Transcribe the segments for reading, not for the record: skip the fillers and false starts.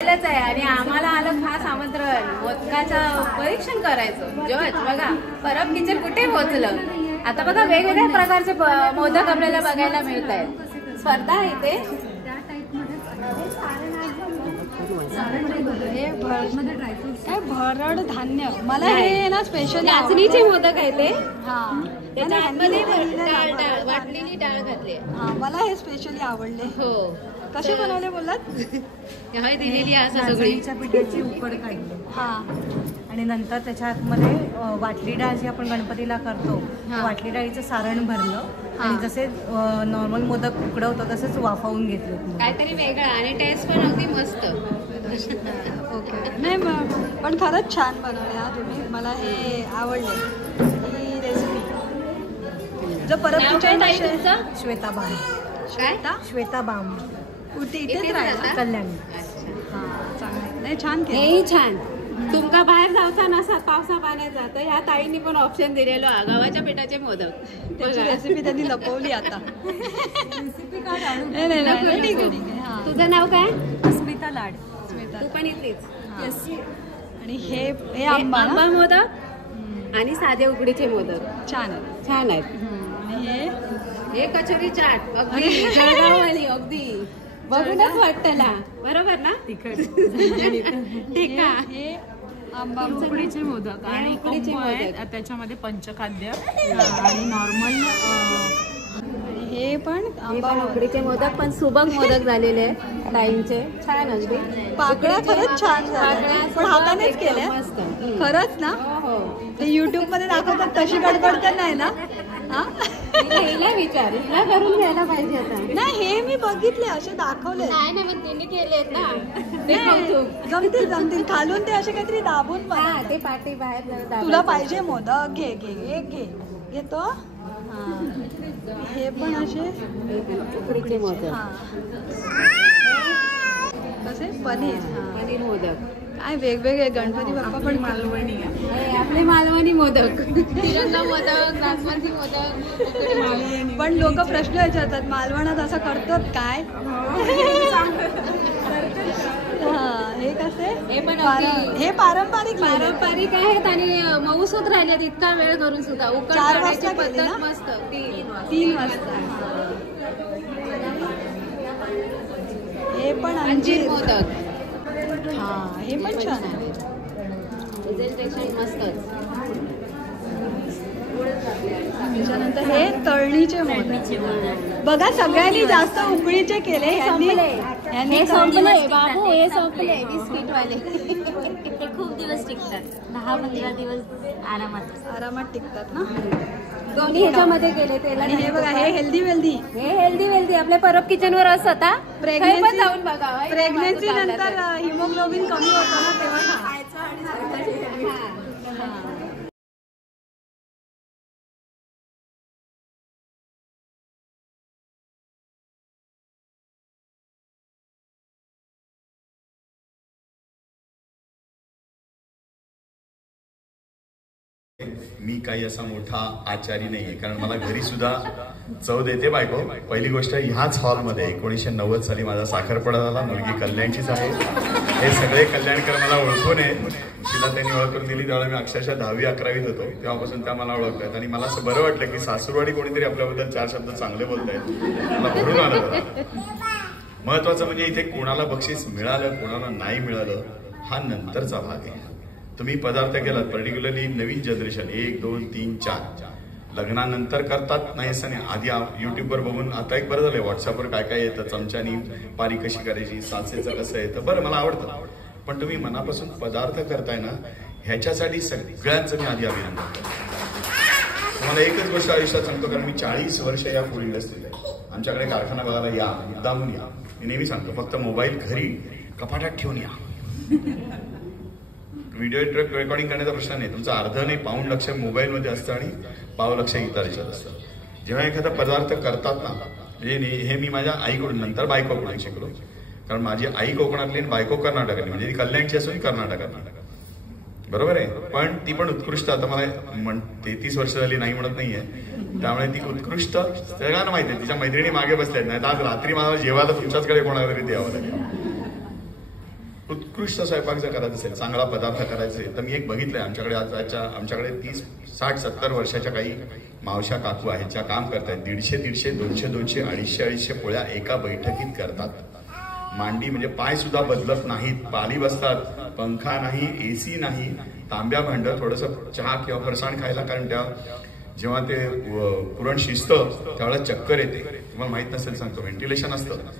आहे आणि आम्हाला आलं खास आमंत्रण मोदकाचं परीक्षण करायचं. जज बघा परब किचन कुठे पोहोचलं. आता बघा वेगवेगळ्या प्रकारचे मोदक आपल्याला बघायला मिळत आहेत. स्पर्धा आहे इथे. काय भरड धान्य मला हे ना स्पेशल नाचणीचे मोदक आहे ते. हा त्याच्या आतमध्ये डाळ वाटलेली डाळ घातली. हा मला हे स्पेशली आवडले. हो कसे बनवले बोललात. हळद दिलेली असं सगळीच्या पिठाची उकड काढली. हा आणि नंतर त्याच्या आतमध्ये वाटली डाळ जी आपण गणपतीला करतो वाटली डाळीचं सारण भरलं आणि जसे नॉर्मल मोदक उकडवतो तसेच वाफवून घेतलं. काहीतरी वेगळं आणि टेस्ट पण अगदी मस्त. ओके नाही पण खरंच छान बनवले हा तुम्ही. मला हे आवडले ही रेसिपी. जर परत तुमचं श्वेता बाम. श्वेता बाम कुठे इथेच राहिला कल्याण. हा चांगलं नाही छान केलं. हेही छान. तुमका बाहेर जायचा नसा पावसा पाण्याचा तर ह्या ताईंनी पण ऑप्शन दिलेलो गव्हाच्या पिठाचे मोदक. त्याची रेसिपी त्यांनी लपवली आता. रेसिपी काय जाणून नाही ठीक आहे. तुझं नाव काय. स्मिता लाड. स्मिता तू पण इथलीच. आणि हे आंबा मोदक आणि साधे उकडीचे मोदक छान आहे. छान आहेत. आणि हे कचोरी चाट अगदी जळगाववाली अगदी बघूनच वाटतला. बरोबर ना. तिखट ठीक आहे. हे आंबा उकडीचे मोदक आणि उकडीचे कोंबो आहेत. मोदक. त्याच्यामध्ये पंचखाद्य आणि नॉर्मल. हे पण आंबा उकडीचे मोदक पण सुबक मोदक झालेले आहेत ताईंचे. छान अगदी पाकळ्या खरंच छान झाल्या. पण हातानेच केल्या मस्त. खरंच ना. हो ते युट्यूब मध्ये दाखवतात तशी गडबड तर नाही ना. हा हिला विचार हिला करून घ्यायला पाहिजे आता. नाही हे मी बघितले असे दाखवले. नाही ना मग त्यांनी केलेत ना. जमतील खालून ते असे काहीतरी दाबून बघ. हा ते पाठी बाहेर तुला पाहिजे मोदक घे घे घे घेतो. हे पण असे उकडीचे मोदक. कसे पनीर पनीर मोदक. काय वेगवेगळे गणपती बाप्पा पण मालवणी आपले मालवणी मोदक. तिरंगा मोदक नाचवंती मोदक. पण लोक प्रश्न विचारतात मालवणात असं करतात काय. हे कसे हे पण हे पारंपरिक पारंपरिक आहेत आणि मऊसूत राहिलेत इतका वेळ करून सुद्धा. उकड 4 वाजता पद्धत केली ना? मस्त. 3 वाजता. हे पण अंजीर मोदक. हा हे पण छान आहे. प्रेझेंटेशन मस्तच. त्याच्यानंतर हे तळणीचे मोदक. बघा सगळ्यांनी जास्त उकडीचे केले. हे संपले बाबू. हे संपले बिस्किट वाले. ते खूप दिवस टिकतात. 10-15 दिवस आरामात टिकतात ना. दोन्ही ह्याच्यामध्ये केले तेल. आणि हे बघा हे हेल्दी हे हेल्दी आपल्या परब किचन वर असत. प्रेग्नेन्सी जाऊन बघा. प्रेग्नेन्सी नंतर हिमोग्लोबिन कमी होतं ना तेव्हा खा. मी काही असा मोठा आचारी नाहीये कारण मला घरी सुद्धा चव देते बायको. पहिली गोष्ट ह्याच हॉलमध्ये 1990 साली माझा साखरपडा झाला. मुलगी कल्याणचीच आहे. हे सगळे कल्याणकर मला ओळखून आहे. तिला त्यांनी ओळख करून दिली त्यावेळेला मी अक्षरशः 10वी-11वीत होतो. तेव्हापासून त्या मला ओळखतात आणि मला असं बरं वाटलं की सासूरवाडी कोणीतरी आपल्याबद्दल 4 शब्द चांगले बोलतायत. मला भरून आलं. महत्वाचं म्हणजे इथे कोणाला बक्षीस मिळालं कोणाला नाही मिळालं हा नंतरचा भाग आहे. तुम्ही पदार्थ केलात पर्टिक्युलरली नवीन जनरेशन 1, 2, 3, 4 लग्नानंतर करतात नाही असं नाही. आधी युट्यूबवर बघून आता एक बरं झालंय व्हॉट्सअपवर काय काय येतं. चमच्यानी पारी कशी करायची साचेचं कसं येतं बरं मला आवडतं. पण तुम्ही मनापासून पदार्थ करताय ना ह्याच्यासाठी सगळ्यांचं मी आधी अभिनंदन करतो. तुम्हाला एकच गोष्ट आयुष्यात सांगतो कारण मी 40 वर्ष या फूड इंडस्ट्रीत आहे. आमच्याकडे कारखाना बघायला या मुद्दामून या. मी नेहमी सांगतो फक्त मोबाईल घरी कपाटात ठेवून या. व्हिडिओ रेकॉर्डिंग करण्याचा प्रश्न नाही. तुमचं अर्ध नाही पाऊण लक्ष मोबाईलमध्ये असतं आणि पाव लक्ष इतर याच्यात असतं. जेव्हा एखादा पदार्थ करतात ना म्हणजे हे मी माझ्या आईकडून नंतर बायकोकडून शिकलो. कारण माझी आई कोकणातली आणि बायको कर्नाटकातली म्हणजे ती कल्याणची असून कर्नाटकात. बरोबर आहे. पण ती पण उत्कृष्ट. आता मला 33 वर्ष झाली नाही म्हणत नाहीये. त्यामुळे ती उत्कृष्ट सगळ्यांना माहिती आहे. तिच्या मैत्रिणी मागे बसल्यात नाही तर आज रात्री मला जेवायला तुमच्याचकडे कोणाला तरी द्यावं लागेल. उत्कृष्ट स्वयंपाक जर करायचा असेल, चांगला पदार्थ करायचा असेल, तर मी एक बघितलंय आमच्याकडे 30, 60, 70 वर्षाच्या काही मावशा काकू आहेत ज्या काम करतायत. 150, 200, 250, पोळ्या एका बैठकीत करतात. मांडी म्हणजे पाय सुद्धा बदलत नाहीत, पाली बसतात, पंखा नाही, एसी नाही, तांब्या भांडं, थोडंसं चहा किंवा फरसाण खायला, कारण जेव्हा ते पुरण शिजतं त्यावेळेला चक्कर येते. तुम्हाला माहित नसेल सांगतो, व्हेंटिलेशन असतं.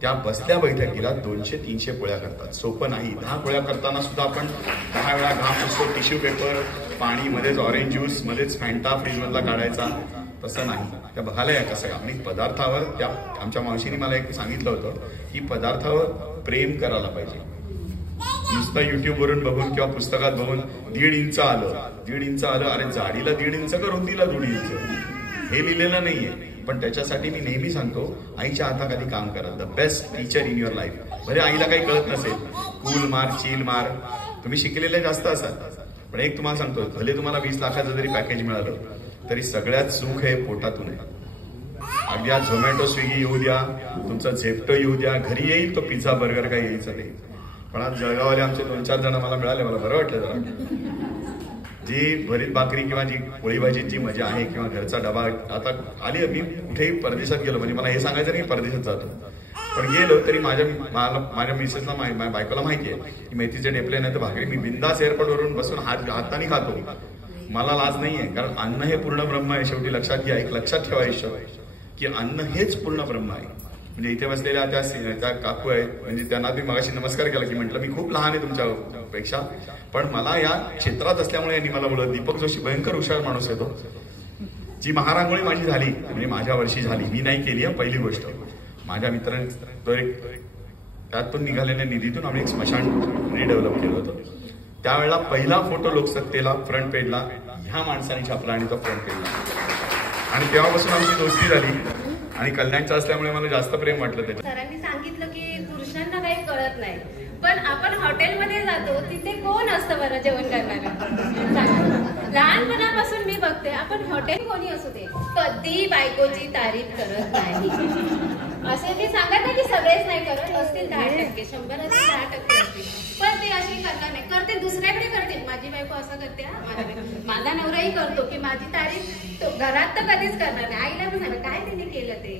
त्या बसल्या बैठकीला 200-300 पोळ्या करतात. सोपं नाही. 10 पोळ्या करताना सुद्धा आपण 10 वेळा घाम असतो, टिश्यू पेपर, पाणी, मध्येच ऑरेंज ज्यूस, मध्येच फॅन्टा फ्रीजमधला काढायचा, तसं नाही. त्या बघायला या कसं. आणि पदार्थावर त्या आमच्या मावशीने मला एक सांगितलं होतं की पदार्थावर प्रेम करायला पाहिजे. नुसतं युट्यूबवरून बघून किंवा पुस्तकात बघून 1.5 इंच आलं, अरे जाडीला 1.5 इंच करून दिला 2 इंच, हे लिहिलेलं नाहीये. पण त्याच्यासाठी मी नेहमी सांगतो, आईच्या हाताखाली काम करा. The best teacher in your life. भले आईला काही कळत नसेल, कूल मार, चिल मार, तुम्ही शिकलेले जास्त असाल, पण एक तुम्हाला सांगतो, भले तुम्हाला 20 लाखाचं जरी पॅकेज मिळालं तरी सगळ्यात सुख हे पोटातून आहे. अगदी आज झोमॅटो, स्विगी येऊ द्या, तुमचं झेप्टो येऊ द्या, घरी येईल तो पिझ्झा बर्गर काही यायचं नाही. पण आज जळगाववाले आमचे 2-4 जण मला मिळाले, मला बरं वाटलं जरा. जी भरीत भाकरी किंवा जी पोळी भाजीची मजा आहे किंवा घरचा डबा, आता आली. मी कुठेही परदेशात गेलो, म्हणजे मला हे सांगायचं नाही परदेशात जातो, पण गेलो तरी माझ्या मिसेसला, माझ्या बायकोला माहिती आहे की मेथीचे ढेपले नाही तर भाकरी मी बिंदास एअरपोर्टवरून बसून हाताने खातो. मला लाज नाहीये, कारण अन्न हे पूर्ण ब्रह्म आहे. शेवटी लक्षात घ्या, एक लक्षात ठेवा की अन्न हेच पूर्ण ब्रह्म आहे. म्हणजे इथे बसलेल्या त्या काकू आहेत, म्हणजे त्यांना मी मगाशी नमस्कार केला की म्हटलं मी खूप लहान आहे तुमच्यापेक्षा, पण मला या क्षेत्रात असल्यामुळे यांनी मला बोलत, दीपक जोशी भयंकर हुशार माणूस आहे तो. जी महारांगोळी माझी झाली, म्हणजे माझ्या वर्षी झाली, मी नाही केली आहे. पहिली गोष्ट, माझ्या मित्रांनी त्यातून निघालेल्या निधीतून आम्ही एक स्मशान रिडेव्हलप केलं होतं. त्यावेळेला पहिला फोटो लोकसत्तेला फ्रंट पेजला ह्या माणसाने छापला आणि तो फ्रंट पेजला, आणि तेव्हापासून आमची दोस्ती झाली. आणि कल्याणचं असल्यामुळे मला जास्त प्रेम वाटलं त्याच्यात. सरांनी सांगितलं की पुरुषांना काही कळत नाही, पण आपण हॉटेलमध्ये जातो तिथे कोण असतं बरं जेवण करणारं? लहानपणापासून मी बघते, आपण हॉटेल कोणी असू दे कधी बायकोची तारीफ करत नाही. असे मी सांगत नाही की सगळेच नाही करत असतील, 10%, 100 10% असतील, पण ते अशी करणार नाही. करते दुसऱ्याकडे करतील, माझी बायको असं करते, माझा नवराही करतो की माझी तारीफ तो घरात तर कधीच करणार नाही. आईला पण सांगा काय तिने केलं ते,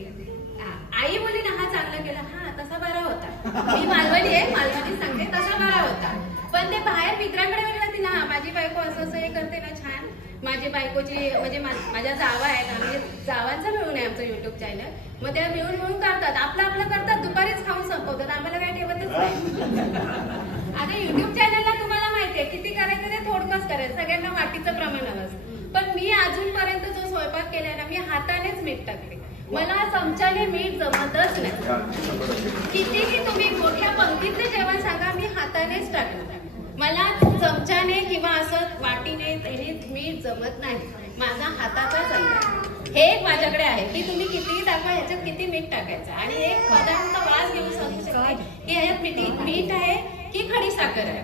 आई बोली ना हा चांगला केला, हा तसा बरा होता, मी मालवणी आहे, मालवणी सांगते तसा बरा होता. पण ते बाहेर मित्रांकडे वगैरे ना माझी बायको असं असं हे करते ना छान. माझी बायकोची म्हणजे माझ्या जावा आहेत, आम्ही जावांचा मिळून आहे आमचं युट्यूब चॅनल, मग त्या मिळून करतात, आपलं करतात, दुपारीच खाऊन संपवतात, आम्हाला काय ठेवतच नाही. आता युट्यूब चॅनलला तुम्हाला माहितीये किती करायचं ते थोडकंच करायचं, सगळ्यांना वाटीचं प्रमाण हवं. पण मी अजूनपर्यंत जो स्वयंपाक केलाय ना, मी हातानेच मीठ टाकते. मला चमच्याने मीठ जमतच नाही. कितीही तुम्ही मोठ्या पंक्तीतले जेवण सांगा, मी हातानेच टाकते. मला चमच्याने किंवा असं वाटीने त्याने मीठ जमत नाही. माझा हाताचाच अंदाज हे एक माझ्याकडे आहे की तुम्ही कितीही टाका, ह्याच्यात किती मीठ टाकायचं. आणि एक पदार्थ वास घेऊन सांगू शकते की ह्याच्यात मीठ आहे की खडी साखर आहे,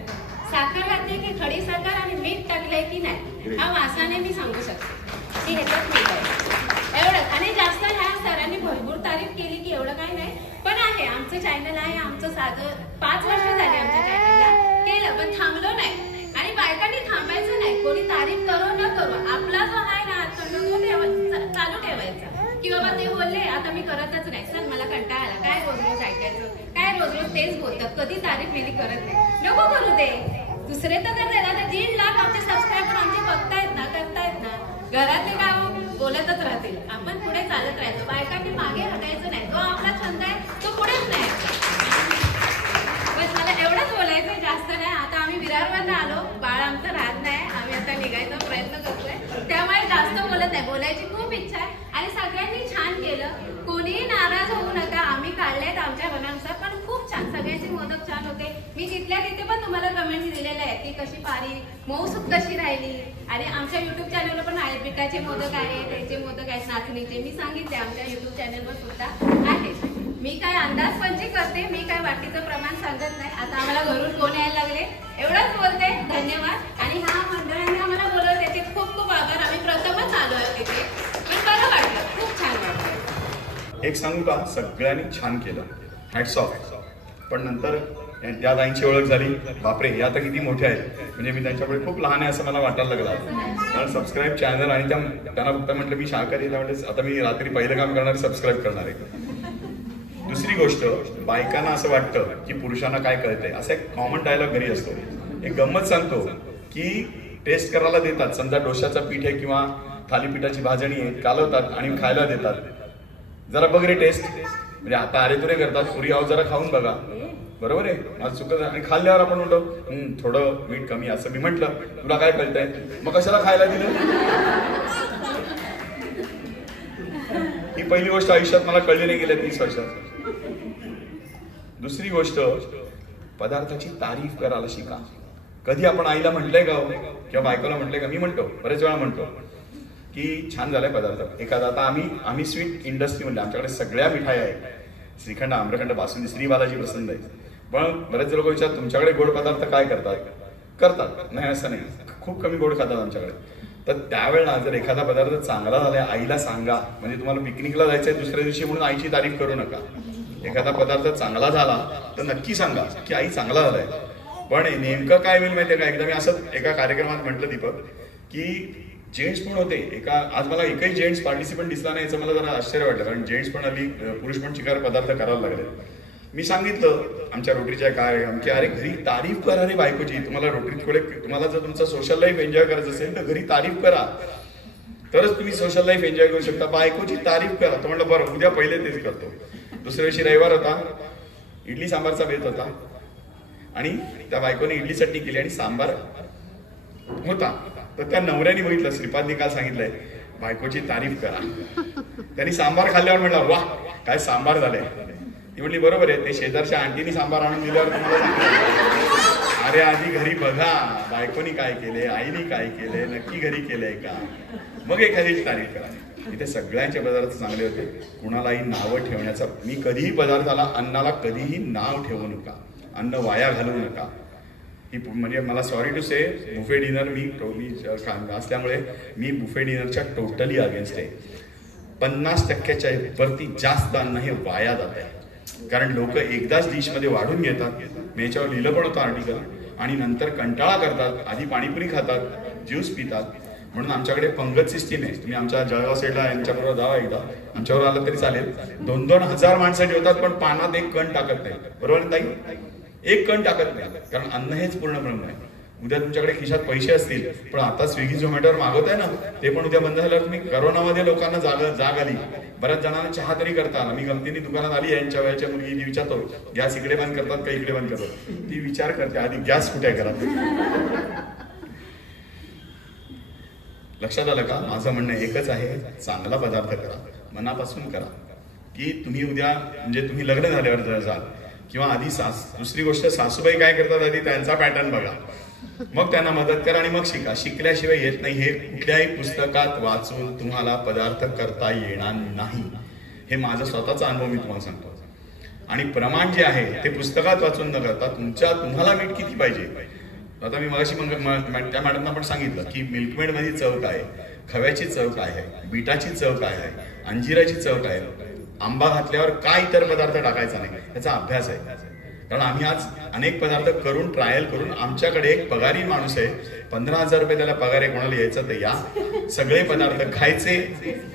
साखर घातली की खडी साखर आणि मीठ टाकलंय की नाही, हा वासाने मी सांगू शकते की ह्याच्यात मीठ आहे एवढंच. आणि जास्त ह्या सरांनी भरपूर तारीफ केली की एवढं काही नाही, पण आहे आमचं चॅनल आहे, आमचं साधं 5 वर्ष झाले आमच्या चॅनलला केलं, पण थांबलो नाही. आणि बायकांनी थांबायचं नाही, कोणी तारीफ करो न करो, आपला जो आहे ना तो चालू ठेवायचा की बाबा ते बोलले आता मी करतच नाही, सर मला कंटाळा आला, काय रोज रोज ऐकायचं, काय रोज रोज तेच बोलतात, कधी तारीफ मेली करत नाही, नको करू दे. दुसरे तर करताय ना, 1.5 लाख आमचे सबस्क्रायबर आमचे बघतायत ना, करतायत ना, घरातले गाव बोलतच राहतील, आपण पुढे चालत राहायचं. बायकांनी मागे हटायचं नाही, जो आपला छंद आहे तो पुढेच नाही. बस मला एवढंच बोलायचं, जास्त नाही. आता आम्ही विरारवरून आलो, बाळ आमचं राहत नाही, आम्ही आता निघायचा प्रयत्न करतोय, त्यामुळे जास्त बोलत नाही. बोलायची खूप इच्छा आहे आणि सगळ्यांनी छान केलं, कोणीही नाराज होऊ नका. आम्ही काढलेत आमच्या मनानुसार, पण खूप छान, सगळ्यांचे मोदक छान होते. मी तिथल्या तिथे पण तुम्हाला कमेंट दिलेल्या आहेत की कशी पारी मऊसूक कशी राहिली. आणि आमच्या युट्यूब चॅनलवर पण आहेत, पिठाचे मोदक आहे, त्याचे मोदक आहेत, नाचणीचे. मी सांगितले आमच्या युट्यूब चॅनलवर सुद्धा आहे. मी काय अंदाजपंची करते, मी काय वाटीचं प्रमाण सांगत नाही. आता आम्हाला घरून फोन यायला लागले, एवढंच बोलते, धन्यवाद. आणि ह्या मंडळांनी आम्हाला बोलवलं त्याचे खूप खूप आभार. आम्ही प्रथमच आलो आहे तिथे, पण बरं वाटलं, खूप छान वाटलं. एक सांगू का, सगळ्यांनी छान केलं, हॅट्स ऑफ. पण नंतर आणि त्या ताईंची ओळख झाली. बापरे, या तर किती मोठ्या आहेत, म्हणजे मी त्यांच्यापुढे खूप लहान आहे असं मला वाटायला लागलं. कारण सबस्क्राईब चॅनल आणि त्यांना फक्त म्हटलं मी शाकाहारी, म्हणजे आता मी रात्री पहिलं काम करणार सबस्क्राईब करणार आहे. दुसरी गोष्ट, बायकांना असं वाटतं की पुरुषांना काय कळतंय, असा एक कॉमन डायलॉग घरी असतो. एक गंमत सांगतो की टेस्ट करायला देतात, समजा डोशाचं पीठ आहे किंवा थालीपीठाची भाजणी आहे, कालवतात आणि खायला देतात. जरा बघ रे टेस्ट, म्हणजे आता अरे तुरे करतात, पुरी आहो जरा खाऊन बघा, बरोबर आहे, माझं चुकत. आणि खाल्ल्यावर आपण म्हणतो थोडं मीठ कमी, असं मी म्हटलं तुला काय कळतंय, मग कशाला खायला दिलं. ही पहिली गोष्ट आयुष्यात मला कळली नाही गेल्या 30 वर्षात. दुसरी गोष्ट, पदार्थाची तारीफ करायला शिका. कधी आपण आईला म्हटलंय का किंवा बायकोला म्हटलंय का? मी म्हणतो, बरेच वेळा म्हणतो की छान झालाय पदार्थ एखादा. आता आम्ही स्वीट इंडस्ट्री म्हणजे आमच्याकडे सगळ्या मिठाई आहेत, श्रीखंड, आम्रखंड, बासुंदी, श्रीबालाजी प्रसन्न आहे. पण बरेच लोक विचारतात तुमच्याकडे गोड पदार्थ काय करतात नाही असं नाही, खूप कमी गोड खातात आमच्याकडे. तर त्यावेळेला जर एखादा पदार्थ चांगला झालाय आईला सांगा, म्हणजे तुम्हाला पिकनिकला जायचंय दुसऱ्या दिवशी म्हणून आईची तारीफ करू नका. एखादा पदार्थ चांगला झाला तर नक्की सांगा की आई चांगला झालाय. पण नेमकं काय होईल माहितीये का, एकदा मी असं एका कार्यक्रमात म्हटलं दीपक की जेंट्स पण होते, आज मला एकही जेंट्स पार्टिसिपंट दिसला नाही, याचं मला जरा आश्चर्य वाटलं, कारण जेंट्स पण आली, पुरुष पण चिकार पदार्थ करायला लागले. मी सांगितलं आमच्या रोटरीच्या कार्यक्रम की अरे घरी तारीफ करा रे बायकोची. तुम्हाला रोटरीकडे, तुम्हाला जर तुमचं सोशल लाईफ एन्जॉय करायचं असेल तर घरी तारीफ करा, तरच तुम्ही सोशल लाईफ एन्जॉय करू शकता. बायकोची तारीफ करा. तर म्हटलं बरं, उद्या पहिले तेच करतो. दुसऱ्या दिवशी रविवार होता, इडली सांबारचा बेत होता आणि त्या बायकोने इडली चटणी केली आणि सांबार होता. तर त्या नवऱ्याने बघितलं, श्रीपादनी काल सांगितलंय बायकोची तारीफ करा. त्यांनी सांबार खाल्ल्यावर म्हटलं वा काय सांबार झालंय. ती म्हटली बरोबर आहे, ते शेजारच्या आंटीनी सांबार आणून दिल्यावर तुम्हाला सांगितलं अरे आधी घरी बघा बायकोनी काय केले, आईनी काय केले, नक्की घरी केलंय का, मग एखाद्याची तारीफ करा. इथे सगळ्यांचे पदार्थ चांगले होते, कुणालाही नावं ठेवण्याचा, मी कधीही पदार्थाला, अन्नाला कधीही नाव ठेवू नका, अन्न वाया घालवू नका. ही म्हणजे मला sorry to say, buffet dinner मी असल्यामुळे मी बुफे डिनरच्या टोटली अगेन्स्ट आहे. 50% वरती जास्त अन्न हे वाया जात आहे, कारण लोक एकदाच डिश मध्ये वाढून घेतात. मी याच्यावर लिहिलं पण होतं आर्टिकल, आणि नंतर कंटाळा करतात, आधी पाणीपुरी खातात, ज्यूस पितात. म्हणून आमच्याकडे पंगत सिस्टीम आहे. तुम्ही आमच्या जळगाव साईडला यांच्याबरोबर जावा एकदा, आमच्यावर आलं तरी चालेल. 2-2 हजार माणसं जेवतात पण पानात एक कण टाकत नाही, बरोबर ना ताई? एक कण टाकत नाही, कारण अन्न हेच पूर्ण ब्रह्म आहे. उद्या तुमच्याकडे खिशात पैसे असतील, पण आता स्विगी झोमॅटोवर मागवताय ना, ते पण उद्या बंद झाल्यावर तुम्ही, करोनामध्ये लोकांना जाग आली, बऱ्याच जणांना चहा तरी करता आला. मी गमतीने दुकानात आली, यांच्या वयाच्या मुलगी, ती विचारतो गॅस इकडे बंद करतात का इकडे बंद करतात, ती विचार करते आधी गॅस कुठे करा. लक्षात आलं का? माझं म्हणणं एकच आहे, चांगला पदार्थ करा, मनापासून करा. की तुम्ही उद्या, म्हणजे तुम्ही लग्न झाल्यावर जर जाल किंवा आधी दुसरी गोष्ट, सासूबाई काय करतात आधी त्यांचा पॅटर्न बघा, मग त्यांना मदत करा आणि मग शिका. शिकल्याशिवाय येत नाही. हे कुठल्याही पुस्तकात वाचून तुम्हाला पदार्थ करता येणार नाही, हे माझा स्वतःचा अनुभव मी तुम्हाला सांगतो. आणि प्रमाण जे आहे ते पुस्तकात वाचून न करता तुम्हाला मीठ किती पाहिजे. आता मी मगाशी त्या मॅडमना पण सांगितलं की मिल्कमेड मध्ये चव काय आहे, खव्याची चव काय आहे, बीटाची चव काय आहे, अंजिराची चव काय आहे, आंबा घातल्यावर काय इतर पदार्थ टाकायचा नाही, त्याचा अभ्यास आहे. कारण आम्ही आज अनेक पदार्थ करून, ट्रायल करून, आमच्याकडे एक पगारी माणूस आहे, 15,000 रुपये त्याला पगार आहे. कोणाला यायचं तर या, सगळे पदार्थ खायचे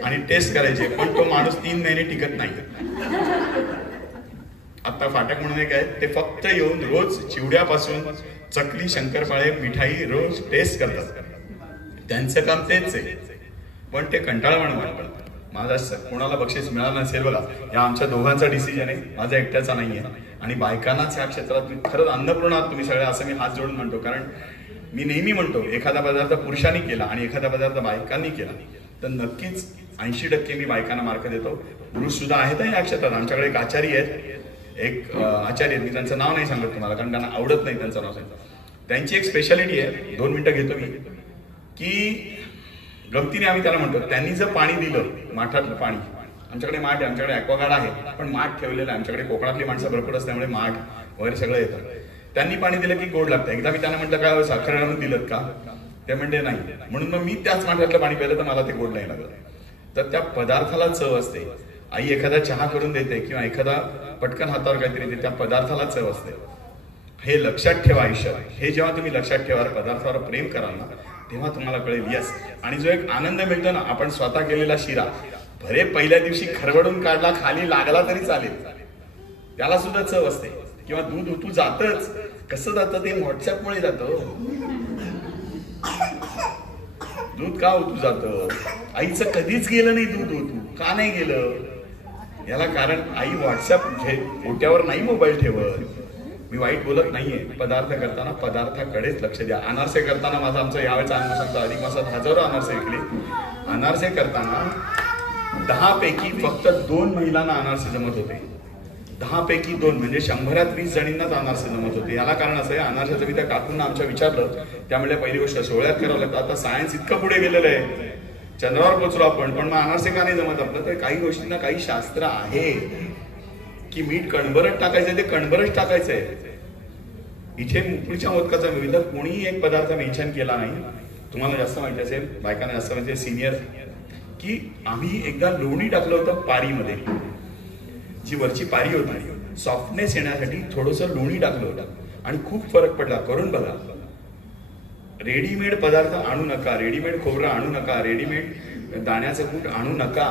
आणि टेस्ट करायचे, पण तो माणूस 3 महिने टिकत नाही. आता फाटक म्हणून एक आहे, ते फक्त येऊन रोज चिवड्यापासून चकली, शंकरपाळे, मिठाई रोज टेस्ट करतात. त्यांचं काम तेच आहे, पण ते कंटाळा म्हणून माझा कोणाला बक्षीस मिळालं नसेल बघा, या आमच्या दोघांचा डिसिजन आहे, माझा एकट्याचा नाहीये. आणि बायकांनाच या क्षेत्रात खरंच अन्नपूर्ण आहात तुम्ही सगळे, असं मी हात जोडून म्हणतो. कारण मी नेहमी म्हणतो, एखादा पदार्थ पुरुषांनी केला आणि एखादा पदार्थ बायकांनी केला तर नक्कीच 80% मी बायकांना मार्क देतो. पुरुष सुद्धा आहेत या क्षेत्रात. आमच्याकडे एक आचारी आहेत, एक आचार्य, मी त्यांचं नाव नाही सांगत तुम्हाला कारण त्यांना आवडत नाही त्यांचं नाव सांगतो. त्यांची एक स्पेशालिटी आहे, 2 मिनिटं घेतो मी, की गमतीने आम्ही त्याला म्हणतो, त्यांनी जर पाणी दिलं, माठातलं पाणी, आमच्याकडे माठ आहे, आमच्याकडे ॲक्वागार्ड आहे, पण माठ ठेवलेलं आहे. आमच्याकडे कोकणातली माणसं भरपूर असल्यामुळे माठ वगैरे सगळं येतं. त्यांनी पाणी दिलं की गोड लागतं. एकदा मी त्यांना म्हटलं काय साखर आणून दिलं का, ते म्हणले नाही. म्हणून मग मी त्याच माठातलं पाणी प्यायलं तर मला ते गोड नाही लागलं. तर त्या पदार्थाला चव असते. आई एखादा चहा करून देते किंवा एखादा पटकन हातावर काहीतरी देते, त्या पदार्थाला चव असते. हे लक्षात ठेवा आयुष्यात. हे जेव्हा तुम्ही लक्षात ठेवा, पदार्थावर प्रेम कराल ना, तेव्हा तुम्हाला कळेल यस. आणि जो एक आनंद मिळतो ना, आपण स्वतः केलेला शिरा भरे पहिल्या दिवशी खरवडून काढला, खाली लागला तरी चालेल, त्याला सुद्धा चव असते. किंवा दूध उतू जातच. कसं जातं ते व्हॉट्सअपमुळे जातं. दूध का उतू जातं? आईचं कधीच गेलं नाही दूध उतू. का नाही गेलं? याला कारण आई व्हॉट्सअप ओट्यावर नाही मोबाईल ठेवत. मी वाईट बोलत नाहीये. पदार्थ करताना पदार्थाकडेच लक्ष द्या. अनारसे करताना माझा आमचा यावेळेचा अनुभव सांगतो. अधिक मासात हजारो अनारसे विकले. अनारसे करताना 10 पैकी फक्त 2 महिलांना अनारसे जमत होते. 10 पैकी 2 म्हणजे 100त 20 जणींनाच अनारसे जमत होते. याला कारण असं आहे, अनारशाचं मी त्या काकूंना आमच्या विचारलं, त्यामुळे पहिली गोष्ट सोहळ्यात करावं लागतं. आता सायन्स इतकं पुढे गेलेलं आहे, चंद्रावर पोचलो आपण, पण मग अनारसे का नाही जमत आपलं? तर काही गोष्टींना काही शास्त्र आहे की मीठ कणभरच टाकायचंय, ते कणभरच टाकायचंय. इथे पुढच्या मोदकाचा विविध कोणीही एक पदार्थ मेन्शन केला नाही. तुम्हाला जास्त माहिती असेल, बायकांना जास्त माहिती आहे, सिनियर, की आम्ही एकदा लोणी टाकलं होतं पारीमध्ये. जी वरची पारी होती, सॉफ्टनेस येण्यासाठी थोडंसं लोणी टाकलं होतं आणि खूप फरक पडला. करून बघा. रेडीमेड पदार्थ आणू नका, रेडीमेड खोबरं आणू नका, रेडीमेड दाण्याचं कूट आणू नका.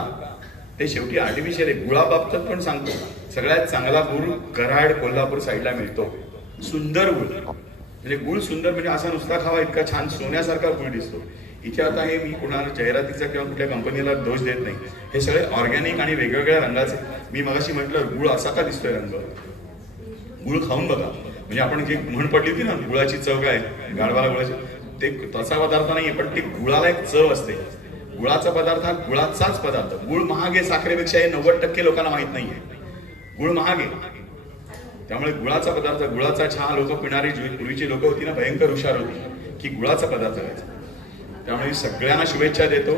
ते शेवटी आर्टिफिशियल आहे. गुळाबाबतीत पण सांगतो, सगळ्यात चांगला गुळ कराड कोल्हापूर साईडला मिळतो. सुंदर गुळ, म्हणजे गुळ सुंदर म्हणजे असा नुसता खावा इतका छान सोन्यासारखा गुळ दिसतो. इथे आता हे मी कुणाला जाहिरातीचा किंवा कुठल्या कंपनीला दोष देत नाही. हे सगळे ऑर्गॅनिक आणि वेगवेगळ्या रंगाचे. मी मगाशी म्हटलं गुळ असा का दिसतोय रंग, गुळ खाऊन बघा. म्हणजे आपण जे म्हण पडली होती ना, गुळाची चव काय, गाढवाला गुळाची, ते तसा पदार्थ नाहीये, पण ते गुळाला एक चव असते. गुळाचा पदार्थ हा गुळाचाच पदार्थ. गुळ महाग आहे साखरेपेक्षा, हे 90% लोकांना माहित नाहीये. गुळ महाग आहे, त्यामुळे गुळाचा पदार्थ, गुळाचा चहा लोक पिणारी पूर्वीची लोक होती ना, भयंकर हुशार होती की गुळाचा पदार्थ करायचा. त्यामुळे सगळ्यांना शुभेच्छा देतो.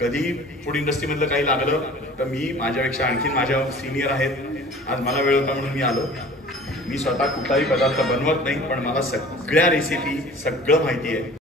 कधी फूड इंडस्ट्रीमधलं काही लागलं तर मी, माझ्यापेक्षा आणखीन माझ्या सिनियर आहेत, आज मला वेळ होता म्हणून मी आलो. मी स्वतः कुठलाही पदार्थ बनवत नाही, पण मला सगळ्या रेसिपी सगळं माहिती आहे.